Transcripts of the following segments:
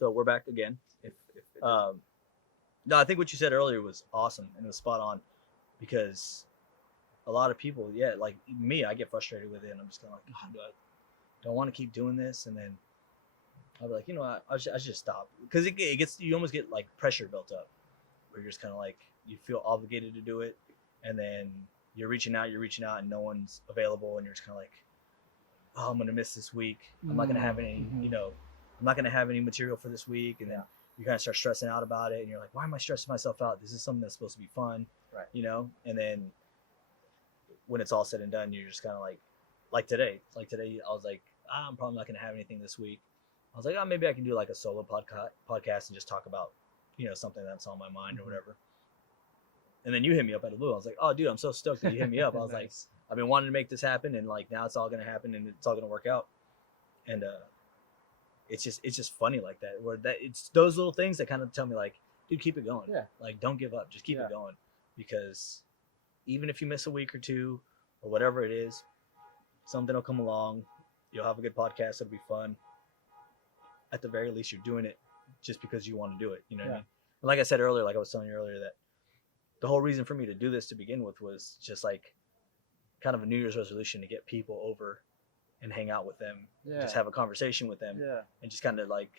So we're back again. No, I think what you said earlier was awesome and it was spot on because a lot of people, yeah, like me, I get frustrated with it and I'm just kind of like, God, do I want to keep doing this? And then I'll be like, you know what, I should just stop because it gets, you almost get like pressure built up where you're just kind of like, you feel obligated to do it. And then you're reaching out and no one's available and you're just kind of like, oh, I'm going to miss this week. I'm not going to have any, I'm not going to have any material for this week. And then you kind of start stressing out about it and you're like, why am I stressing myself out? This is something that's supposed to be fun, right? And then when it's all said and done, you're just kind of like today, I was like, I'm probably not going to have anything this week. I was like, oh, maybe I can do like a solo podcast and just talk about, something that's on my mind or whatever. And then you hit me up out of the blue. I was like, oh, dude, I'm so stoked that you hit me up. I was nice. Like, I've been wanting to make this happen, and like now it's all gonna happen, and it's all gonna work out. And it's just funny like that. Where that it's those little things that kind of tell me like, dude, keep it going. Yeah. Like, don't give up. Just keep it going, because even if you miss a week or two or whatever it is, something will come along. You'll have a good podcast. It'll be fun. At the very least, you're doing it just because you want to do it. You know what I mean? And like I said earlier, like I was telling you earlier, that the whole reason for me to do this to begin with was just like kind of a New Year's resolution to get people over and hang out with them, just have a conversation with them, and just kind of like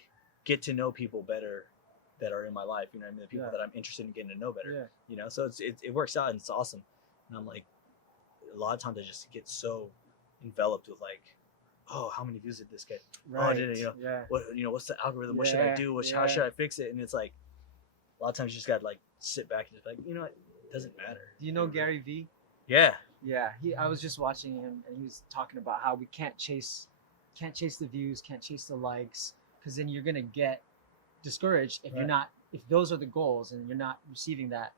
get to know people better that are in my life. You know what I mean? The people that I'm interested in getting to know better. So it works out and it's awesome. And I'm like, a lot of times I just get so enveloped with like, oh, how many views did this get? Right. Oh, what's the algorithm? What should I do? How should I fix it? And it's like, a lot of times you just got to like sit back and just like, it doesn't matter. Do you know Gary Vee? Yeah. Yeah. I was just watching him and he was talking about how we can't chase the views, can't chase the likes, because then you're going to get discouraged if if those are the goals and you're not receiving that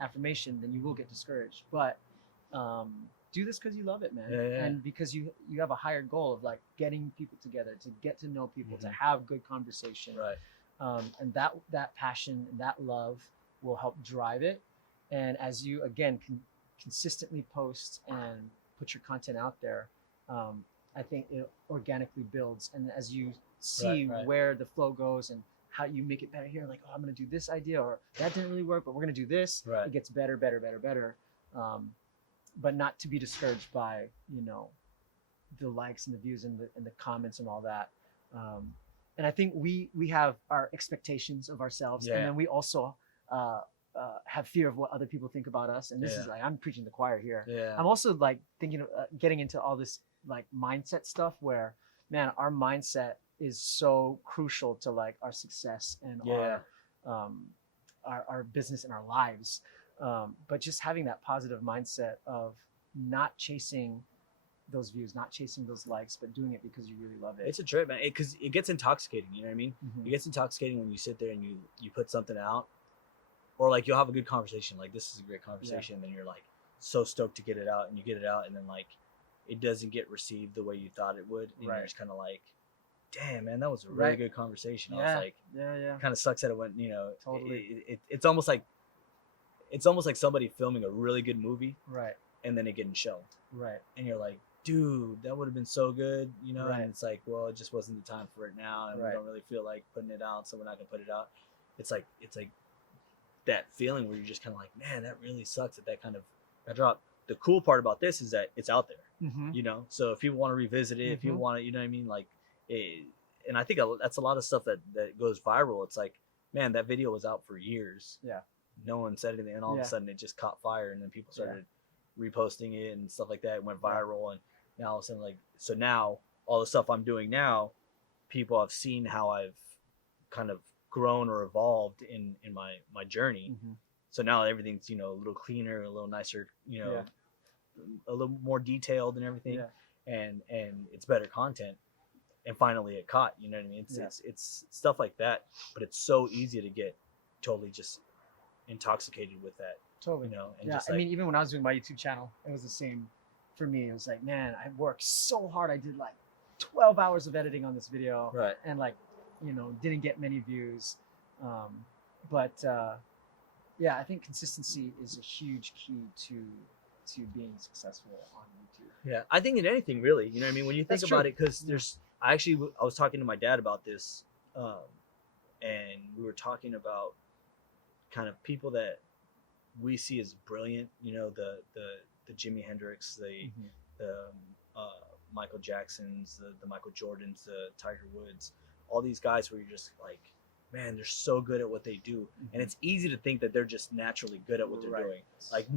affirmation, then you will get discouraged. But do this because you love it, man. And because you have a higher goal of like getting people together, to get to know people, to have good conversation. Right. And that passion and that love will help drive it. And as you again consistently post and put your content out there, I think it organically builds. And as you see where the flow goes and how you make it better here, like, oh, I'm going to do this idea, or that didn't really work, but we're going to do this. It gets better. But not to be discouraged by the likes and the views and the comments and all that. And I think we have our expectations of ourselves, and then we also have fear of what other people think about us. And this is like, I'm preaching the choir here. I'm also like thinking of getting into all this like mindset stuff where, man, our mindset is so crucial to like our success and our business and our lives. But just having that positive mindset of not chasing those views, not chasing those likes, but doing it because you really love it. It's a trip, man. Because it gets intoxicating. You know what I mean? It gets intoxicating when you sit there and you put something out, or like you'll have a good conversation. Like, this is a great conversation, and then you're like so stoked to get it out, and you get it out, and then like it doesn't get received the way you thought it would, and you're just kind of like, damn, man, that was a really good conversation. I was like, kind of sucks that it went. Totally. It's almost like somebody filming a really good movie, and then it getting shelved, and you're like, dude, that would have been so good, and it's like, well, it just wasn't the time for it now, and we don't really feel like putting it out, so we're not gonna put it out. It's like that feeling where you're just kind of like, man, that really sucks that kind of got dropped. The cool part about this is that it's out there, so if people want to revisit it, if you want to, you know what I mean, like and I think that's a lot of stuff that goes viral. It's like, man, that video was out for years, no one said anything, and all of a sudden it just caught fire, and then people started reposting it and stuff like that. It went viral, and now all of a sudden, like, so now all the stuff I'm doing now, people have seen how I've kind of grown or evolved in my journey. So now everything's a little cleaner, a little nicer, a little more detailed and everything, and it's better content. And finally it caught, you know what I mean? It's stuff like that, but it's so easy to get totally just intoxicated with that. Totally. And just, like, I mean, even when I was doing my YouTube channel, it was the same for me. It was like, man, I worked so hard. I did like 12 hours of editing on this video, and like, didn't get many views. But I think consistency is a huge key to being successful on YouTube. Yeah, I think in anything really, you know what I mean? When you think about it, because I was talking to my dad about this and we were talking about kind of people that we see as brilliant. You know, the Jimi Hendrix, the Michael Jacksons, the Michael Jordans, the Tiger Woods, all these guys where you're just like, man, they're so good at what they do, and it's easy to think that they're just naturally good at what they're doing. Like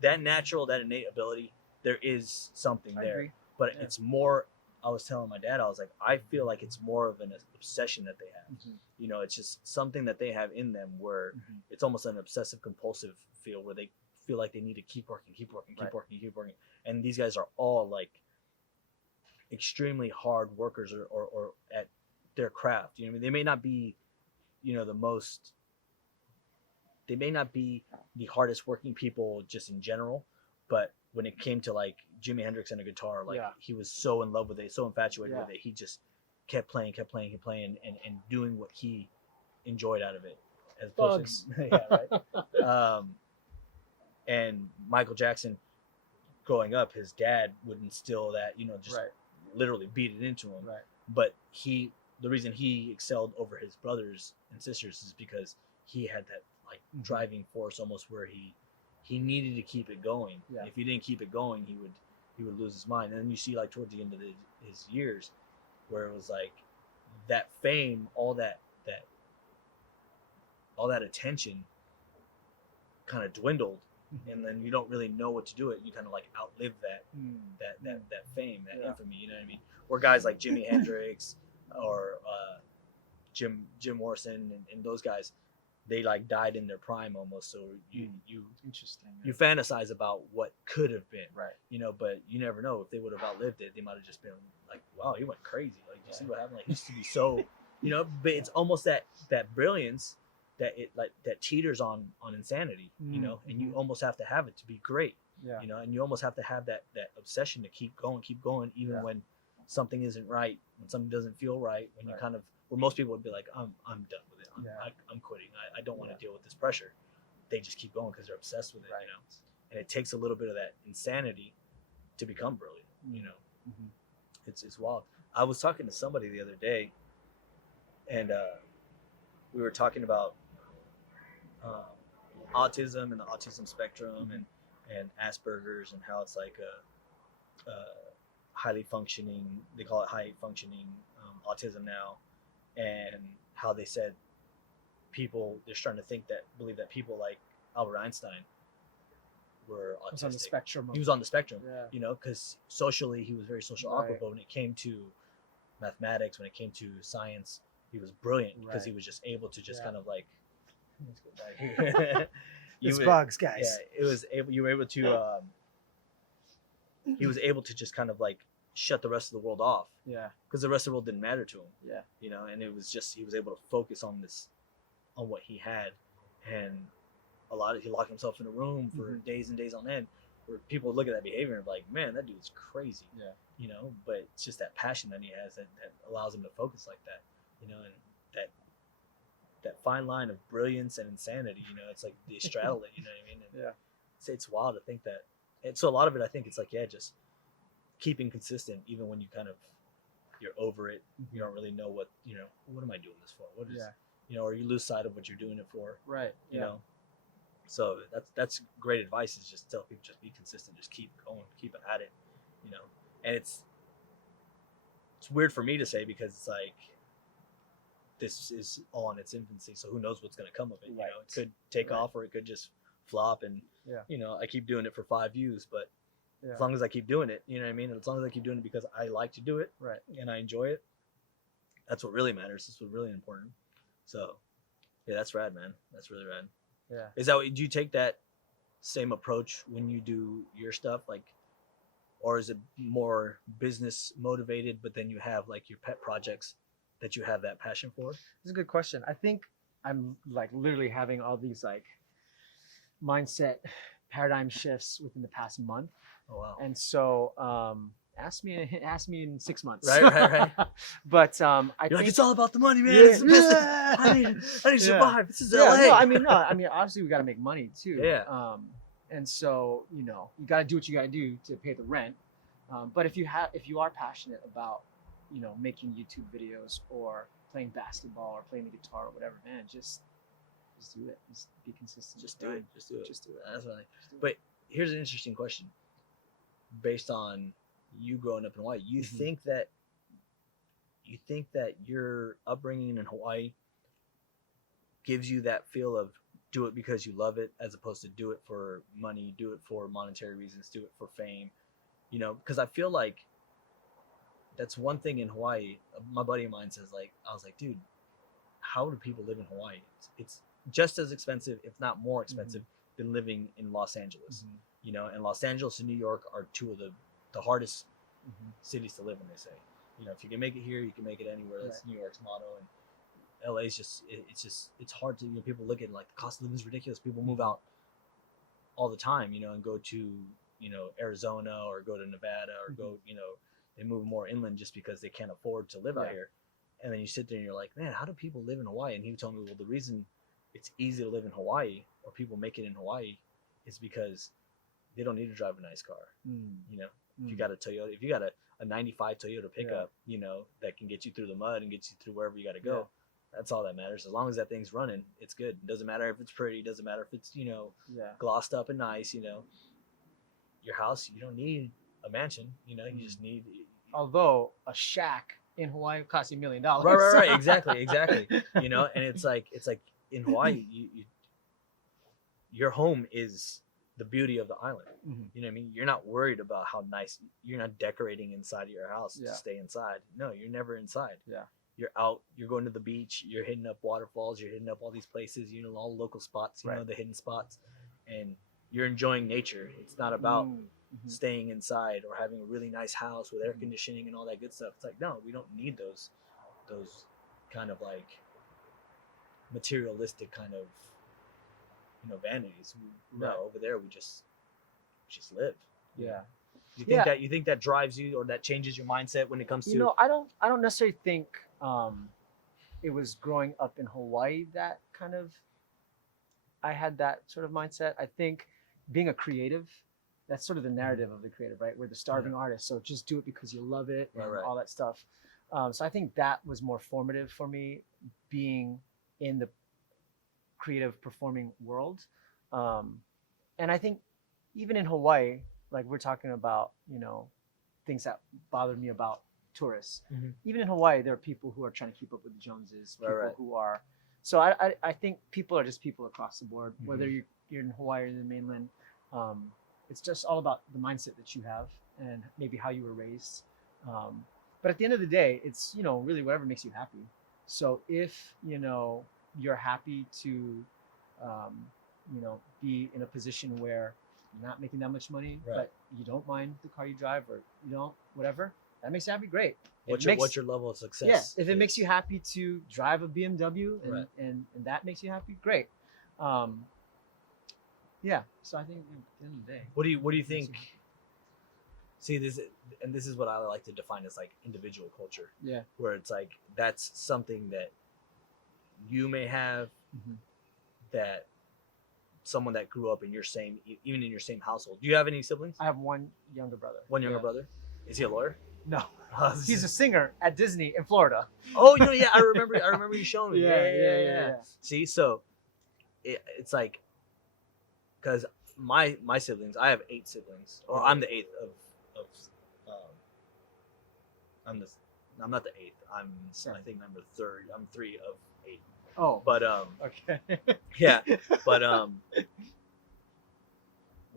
that natural, that innate ability, there is something there, but it's more. I was telling my dad, I was like, I feel like it's more of an obsession that they have. You know, it's just something that they have in them where it's almost an obsessive compulsive feel where they feel like they need to keep working, keep working, keep working, keep working. And these guys are all like extremely hard workers or at their craft. You know what I mean? They may not be, you know, they may not be the hardest working people just in general, but when it came to like Jimi Hendrix and a guitar, like he was so in love with it, so infatuated with it, he just kept playing, and doing what he enjoyed out of it. As Bugs. And Michael Jackson, growing up, his dad would instill that, you know, just literally beat it into him. But the reason he excelled over his brothers and sisters is because he had that like driving force almost where he needed to keep it going. If he didn't keep it going, he would lose his mind. And then you see like towards the end of his years where it was like that fame, all that attention kind of dwindled, and then you don't really know what to do it. You kind of like outlive that fame, that infamy, you know what I mean? Or guys like Jimi Hendrix or Jim Morrison and those guys, they like died in their prime almost. So you interesting. You fantasize about what could have been, you know, but you never know. If they would have outlived it, they might have just been like, wow, he went crazy. Like, you see what happened? Like, he used to be so, you know. But it's almost that brilliance that it like that teeters on insanity, you know. And you almost have to have it to be great, you know. And you almost have to have that obsession to keep going, even when something isn't right, when something doesn't feel right, when you kind of, where most people would be like, I'm done with it. I'm quitting. I don't want to deal with this pressure. They just keep going because they're obsessed with it, you know. And it takes a little bit of that insanity to become brilliant, you know. It's wild. I was talking to somebody the other day, and we were talking about autism and the autism spectrum and Asperger's, and how it's like a highly functioning, they call it high functioning autism now, and how they said they're starting to believe that people like Albert Einstein were autistic. Was on the spectrum. He was on the spectrum, you know, because socially he was very social awkward, but when it came to mathematics, when it came to science, he was brilliant because he was just able to just kind of like, let's go back here. It's bugs, guys. Yeah, it was able. You were able to. He was able to just kind of like shut the rest of the world off. Because the rest of the world didn't matter to him. You know, and it was just, he was able to focus on what he had, and he locked himself in a room for days and days on end, where people would look at that behavior and be like, man, that dude's crazy. You know, but it's just that passion that he has that allows him to focus like that. You know, and that fine line of brilliance and insanity, you know, it's like they straddle it, you know what I mean? And it's wild to think that. And so a lot of it, I think it's like, just keeping consistent, even when you kind of, you're over it, you don't really know what am I doing this for? What is, you know, or you lose sight of what you're doing it for. You know? So that's great advice, is just tell people, just be consistent, just keep going, keep at it, you know? And it's weird for me to say, because it's like, this is all in its infancy, so who knows what's going to come of it. You know, it could take off, or it could just flop, and you know, I keep doing it for 5 views, but as long as I keep doing it, you know what I mean, and as long as I keep doing it because I like to do it, and I enjoy it, that's what really matters. That's what's really important. So that's rad, man. That's really rad. Is that do you take that same approach when you do your stuff, like, or is it more business motivated, but then you have like your pet projects that you have that passion for? It's a good question. I think I'm like literally having all these like mindset paradigm shifts within the past month. Oh wow. And so ask me in 6 months. Right. But I think like, it's all about the money, man. It's the business. I need to survive. This is LA. No, I mean obviously we got to make money too. And so, you know, you got to do what you got to do to pay the rent. But if you are passionate about, you know, making YouTube videos or playing basketball or playing the guitar or whatever, man, just do it. Just be consistent. Just do it. Just do it. Just do it. That's what But here's an interesting question. Based on you growing up in Hawaii, you think that your upbringing in Hawaii gives you that feel of do it because you love it, as opposed to do it for money, do it for monetary reasons, do it for fame, because I feel like that's one thing in Hawaii. My buddy of mine says, like, I was like, dude, how do people live in Hawaii? It's just as expensive, if not more expensive, than living in Los Angeles. And Los Angeles and New York are two of the hardest cities to live in, they say. If you can make it here, you can make it anywhere. That's New York's motto. And LA is it's hard to, people look at it like the cost of living is ridiculous. People move out all the time, and go to, Arizona or go to Nevada or go, they move more inland just because they can't afford to live out here. And then you sit there and you're like, man, how do people live in Hawaii? And he told me, well, the reason it's easy to live in Hawaii, or people make it in Hawaii, is because they don't need to drive a nice car. If you got a Toyota, if you got a 95 Toyota pickup, that can get you through the mud and get you through wherever you got to go. That's all that matters. As long as that thing's running, it's good. It doesn't matter if it's pretty. It doesn't matter if it's, glossed up and nice, your house, you don't need a mansion, you just need. Although a shack in Hawaii costs $1 million. Right. Exactly. And it's like in Hawaii, your home is the beauty of the island. You know what I mean? You're not worried about how nice. You're not decorating inside of your house to stay inside. No, you're never inside. You're out. You're going to the beach. You're hitting up waterfalls. You're hitting up all these places. All the local spots. The hidden spots, and you're enjoying nature. It's not about staying inside or having a really nice house with air conditioning and all that good stuff. It's like, no, we don't need those kind of like materialistic kind of vanities. No, over there we just live. You think that drives you, or that changes your mindset when it comes to I don't necessarily think it was growing up in Hawaii that kind of I had that sort of mindset. I think being a creative, that's sort of the narrative of the creative, right? We're the starving artist, so just do it because you love it and all that stuff. So I think that was more formative for me, being in the creative performing world. And I think even in Hawaii, like we're talking about, things that bother me about tourists. Even in Hawaii, there are people who are trying to keep up with the Joneses, people who are. So I think people are just people across the board, whether you're in Hawaii or in the mainland. It's just all about the mindset that you have and maybe how you were raised. But at the end of the day, it's, really whatever makes you happy. So if, you're happy to, be in a position where you're not making that much money, but you don't mind the car you drive, or you don't, whatever, that makes you happy, gret. What's your level of success? Yeah, if it makes you happy to drive a BMW and that makes you happy, great. Yeah, so I think at the end of the day. What do you think? See, this is what I like to define as like individual culture. Yeah. Where it's like that's something that you may have, that someone that grew up in even in your same household. Do you have any siblings? I have one younger brother. One younger brother. Is he a lawyer? No. He's a singer at Disney in Florida. Oh, yeah, I remember you showing me. Yeah. See, so it's like, because my siblings, I have 8 siblings, or I'm the 8th of I'm not the 8th. I think I'm the 3rd. I'm 3 of 8. Oh, but okay. Yeah, but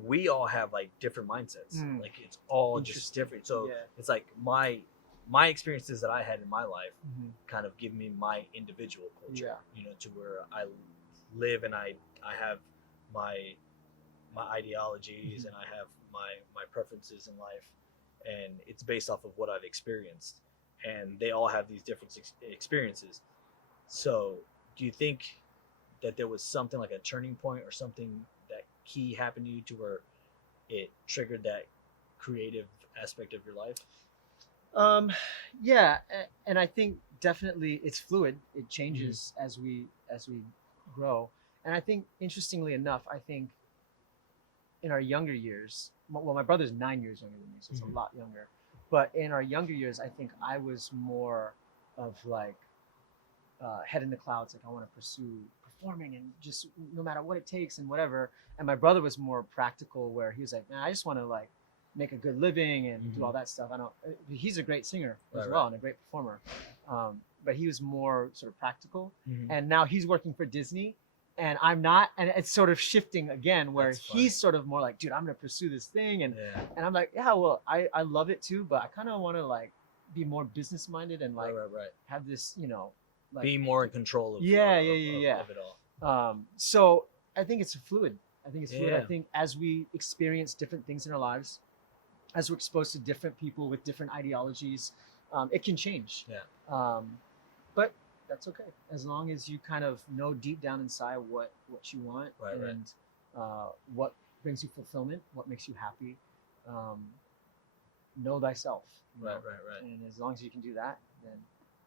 we all have like different mindsets. Like it's all just different. So it's like my experiences that I had in my life kind of give me my individual culture. To where I live and I have my ideologies and I have my preferences in life, and it's based off of what I've experienced, and they all have these different experiences. So do you think that there was something like a turning point or something that key happened to you to where it triggered that creative aspect of your life? Yeah, and I think definitely it's fluid. It changes as we grow. And I think, interestingly enough, I think in our younger years, well, my brother's 9 years younger than me, so it's a lot younger. But in our younger years, I think I was more of like head in the clouds. Like I want to pursue performing and just no matter what it takes and whatever. And my brother was more practical, where he was like, man, I just want to like make a good living and do all that stuff. I don't. He's a great singer as well and a great performer, but he was more sort of practical. And now he's working for Disney, and I'm not. And it's sort of shifting again, where he's sort of more like, dude, I'm gonna pursue this thing, and I'm like, yeah, well, I love it too, but I kind of want to like be more business minded and like have this, you know, like be more in control of of it all. So I think it's fluid. I think it's fluid. I think as we experience different things in our lives, as we're exposed to different people with different ideologies, it can change. But that's okay, as long as you kind of know deep down inside what you want and what brings you fulfillment, what makes you happy. Know thyself. Right. And as long as you can do that, then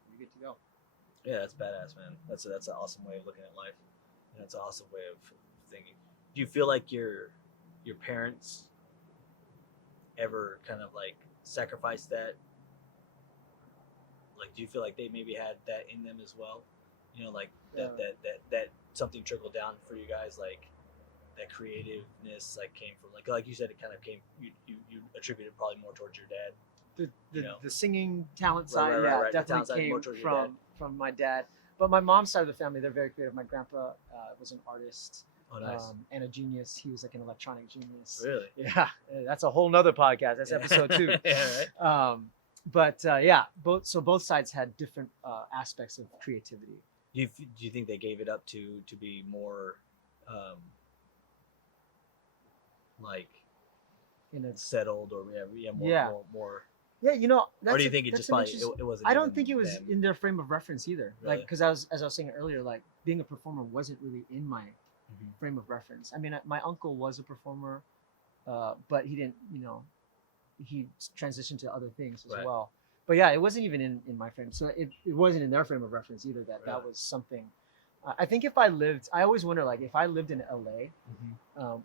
you're good to go. Yeah, that's badass, man. That's an awesome way of looking at life. And that's an awesome way of thinking. Do you feel like your parents ever kind of like sacrificed that? Like, do you feel like they maybe had that in them as well? You know, like that something trickled down for you guys, like that creativeness, like came from like you said, it kind of came. You attributed probably more towards your dad. The singing talent side, definitely came from my dad. But my mom's side of the family, they're very creative. My grandpa was an artist. Oh, nice. And a genius. He was like an electronic genius. Really? Yeah. That's a whole nother podcast. That's episode 2. Right. But both sides had different aspects of creativity. Do you think they gave it up to be more like settled or more? Yeah, you know. Or do you think it just probably it wasn't? I don't think it was them. in their frame of reference either. Really? Like, because as I was saying earlier, like being a performer wasn't really in my frame of reference. I mean, my uncle was a performer, but he didn't. You know, he transitioned to other things as well. But yeah, it wasn't even in my frame. So it wasn't in their frame of reference either. That was something. I think if I lived, I always wonder, like, if I lived in LA,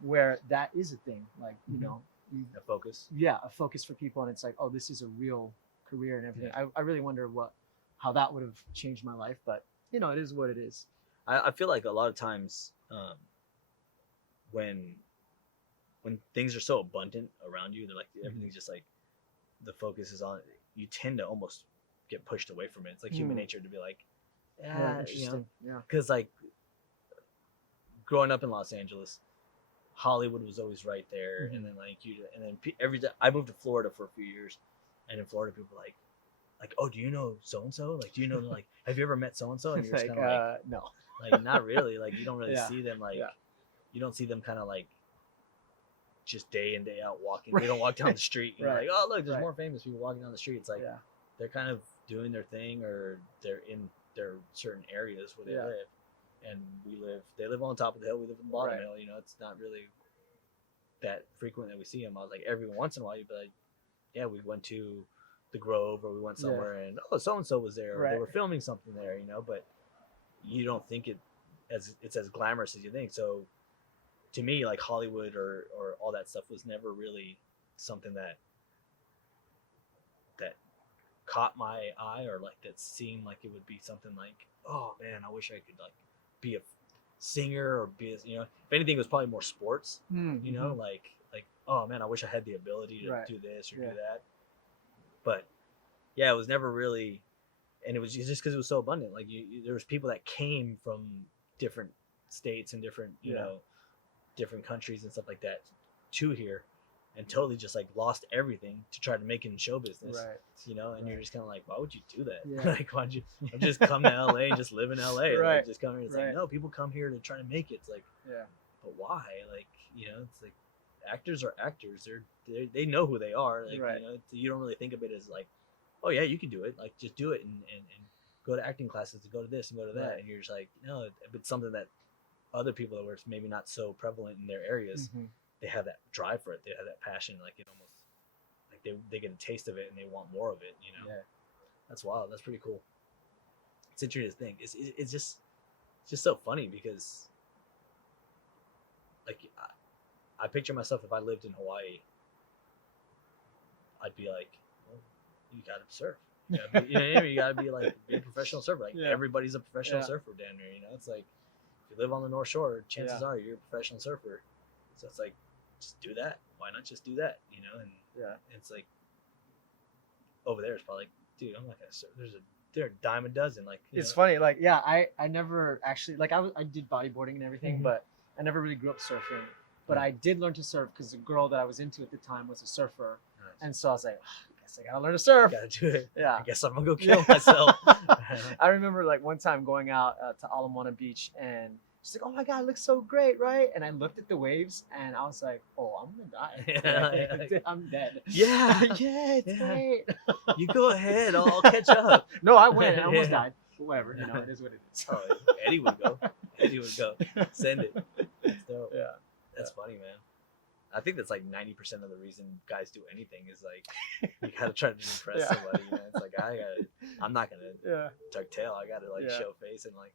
where that is a thing, like, you know, a focus. Yeah, a focus for people, and it's like, oh, this is a real career and everything. I really wonder how that would have changed my life, but you know, it is what it is. I feel like a lot of times, when things are so abundant around you, they're like everything's just like the focus is on. You tend to almost get pushed away from it. It's like human nature to be like, interesting. Because like growing up in Los Angeles, Hollywood was always right there, and then like every day I moved to Florida for a few years, and in Florida people were like, oh, do you know so and so? Like, do you know like have you ever met so and so? And you're just kind of like, no, like not really. Like you don't really see them you don't see them kind of like just day in day out walking. They don't walk down the street. You're like, oh look, there's more famous people walking down the street. It's like they're kind of doing their thing, or they're in their certain areas where they live. And they live on top of the hill, we live on the bottom of the hill, you know, it's not really that frequent that we see them. I was like, every once in a while you'd be like, yeah, we went to the Grove, or we went somewhere and so and so was there, or they were filming something there, you know, but you don't think it's as glamorous as you think. So to me, like Hollywood or all that stuff was never really something that caught my eye, or like that seemed like it would be something like, oh man, I wish I could like be a singer or be a, you know, if anything it was probably more sports, you know, like oh man, I wish I had the ability to do this or do that. But yeah, it was never really, and it was just because it was so abundant. Like there was people that came from different states and different you know different countries and stuff like that to here, and totally just like lost everything to try to make it in show business, you know. And you're just kind of like, why would you do that? Like, why'd you just come to LA and just live in LA? Like, just come here. It's like, no, people come here to try to make it. It's like, but why? Like, you know, it's like actors are actors. They know who they are. Like, you know, you don't really think of it as like, oh yeah, you can do it. Like, just do it and go to acting classes and go to this and go to that. And you're just like, no, it's something that other people that were maybe not so prevalent in their areas. They have that drive for it. They have that passion. Like it almost like they get a taste of it and they want more of it. You know, that's wild. That's pretty cool. It's interesting to think. It's just so funny because like I picture myself if I lived in Hawaii, I'd be like, well, you gotta surf. You know what I mean? You gotta be like be a professional surfer. Like Yeah. everybody's a professional Yeah. surfer down there. You know, it's like if you live on the North Shore, chances Yeah. are you're a professional surfer. So it's like just do that. Why not just do that? You know, and Yeah. it's like over there, it's probably like, dude, I'm not gonna surf. There are a dime a dozen. Like It's funny, like I never actually like I did bodyboarding and everything, Mhm. but I never really grew up surfing. But Yeah. I did learn to surf because the girl that I was into at the time was a surfer, and so I was like, I guess I gotta learn to surf. Gotta do it. Yeah. I guess I'm gonna go kill myself. I remember like one time going out to Ala Beach, and she's like, "Oh my god, it looks so great, right?" And I looked at the waves, and I was like, "Oh, I'm gonna die. Yeah. I'm dead." Yeah. Yeah, it's Yeah. great. You go ahead. I'll catch up. No, I went. I almost Yeah. died. But whatever, you know, it is what it is. Oh, Eddie would go. Eddie would go. Send it. That's dope. Yeah. That's funny, man. I think that's like 90% of the reason guys do anything is like you gotta try to impress Yeah. somebody. You know? It's like I'm not gonna Yeah. tuck tail. I gotta like Yeah. show face and like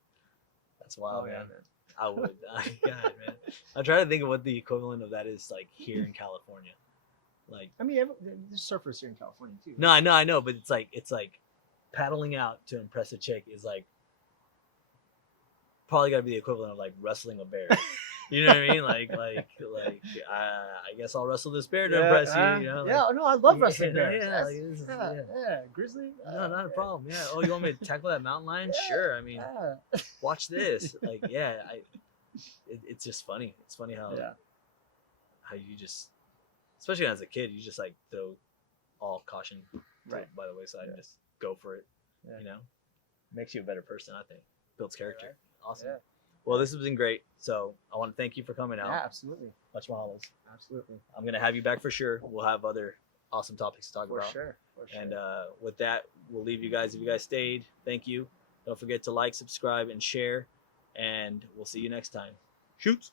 that's wild, Oh, yeah, man. man. I would. God, man. I'm trying to think of what the equivalent of that is like here in California. Like I mean, there's surfers here in California too. no, I know, but it's like paddling out to impress a chick is like probably gotta be the equivalent of like wrestling a bear. You know what I mean? Like I guess I'll wrestle this bear to impress you. You know? Like, yeah. No, I love wrestling bears. Yeah, Yes. like, this is- yeah, yeah. yeah. Grizzly. No, not a problem. Yeah. Oh, you want me to tackle that mountain lion? Yeah, Sure. I mean, yeah. watch this. Like, yeah. It's just funny. It's funny how Yeah. how you just, especially as a kid, you just like throw all caution Right. by the wayside and Yeah. just go for it. Yeah. You know, makes you a better person. I think builds character. Right. Awesome. Yeah. Well, this has been great. So I want to thank you for coming out. Yeah, absolutely. Much mahalos. Absolutely. I'm gonna have you back for sure. We'll have other awesome topics to talk For about. sure. For sure. And with that, we'll leave you guys. If you guys stayed, thank you. Don't forget to like, subscribe, and share. And we'll see you next time. Shoots.